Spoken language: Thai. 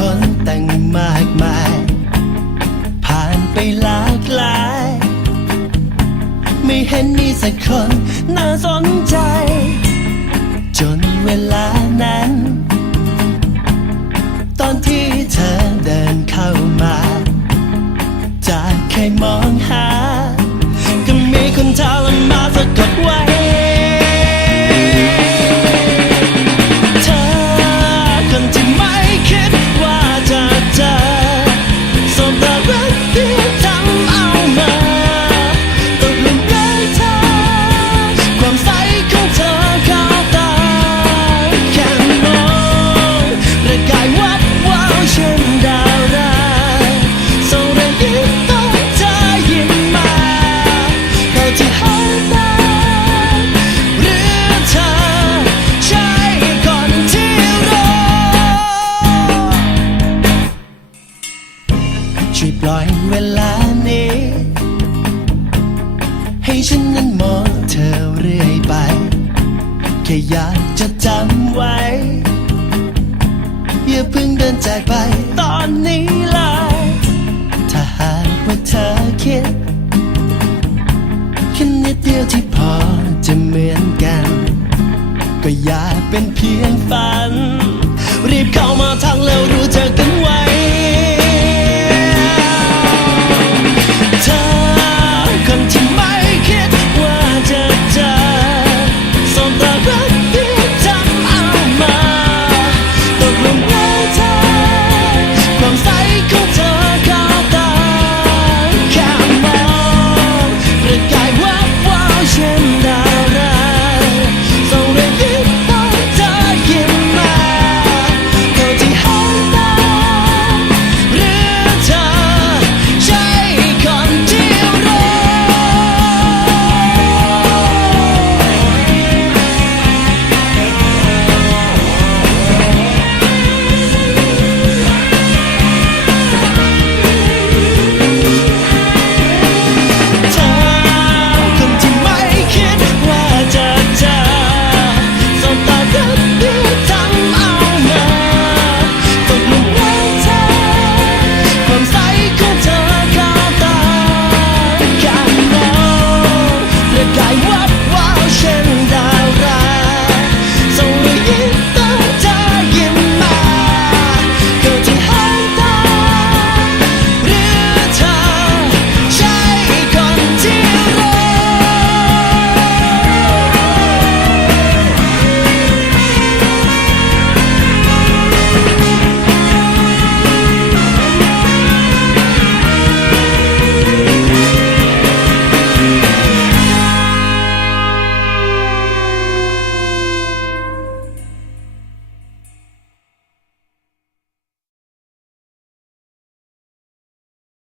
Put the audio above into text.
คนแต่งมากมาย ผ่านไปหลากหลาย ไม่เห็นมีสักคนน่าสนใจ จนเวลานั้น ตอนที่ น่อยเวลานี้ ให้ฉันนั้นมองเธอเรื่อยไป แค่อยากจะจำไว้ อย่าเพิ่งเดินจากไปตอนนี้